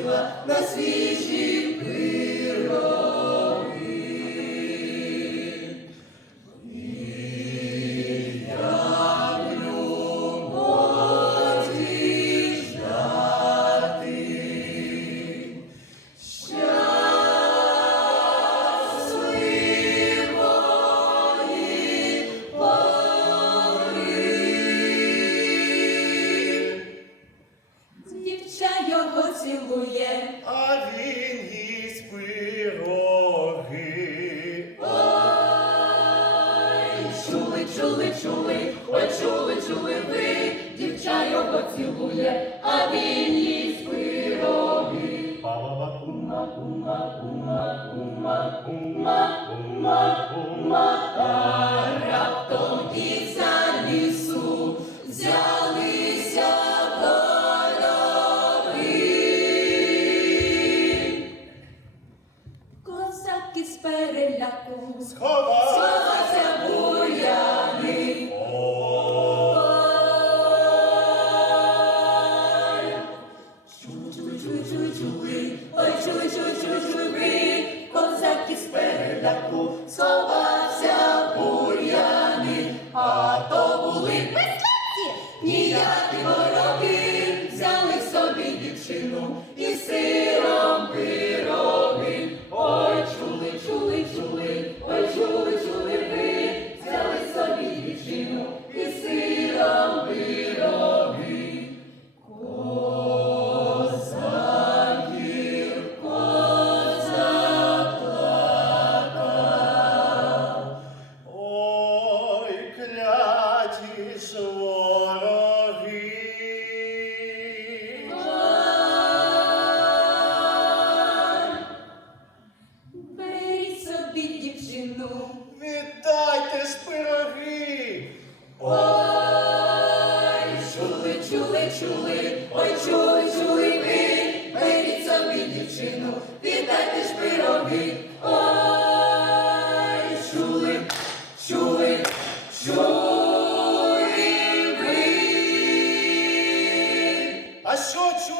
запросила на свіжі пироги. Дівча його цілує, А він їсть пироги. ой, чули, чули, чули, ой, чули, чули ви, дівча його цілує, а він їсть пироги. Па-ба-ба. Ума, ума, ума, ума, ума, ума, ума, а Козак із переляку. Сховав. сховався чули, чули, ой, чули козак із переляку. Сховався бур'яни, а то були безладці, ніякі вороги, взяли собі дівчину і сиром дівчину. Віддайте ж пироги. Ой, чули, чули, чули, ой, чули, чули ви, беріть собі дівчину, вітайте ж пироги. Ой, чули, чули, чули ви. А що чули?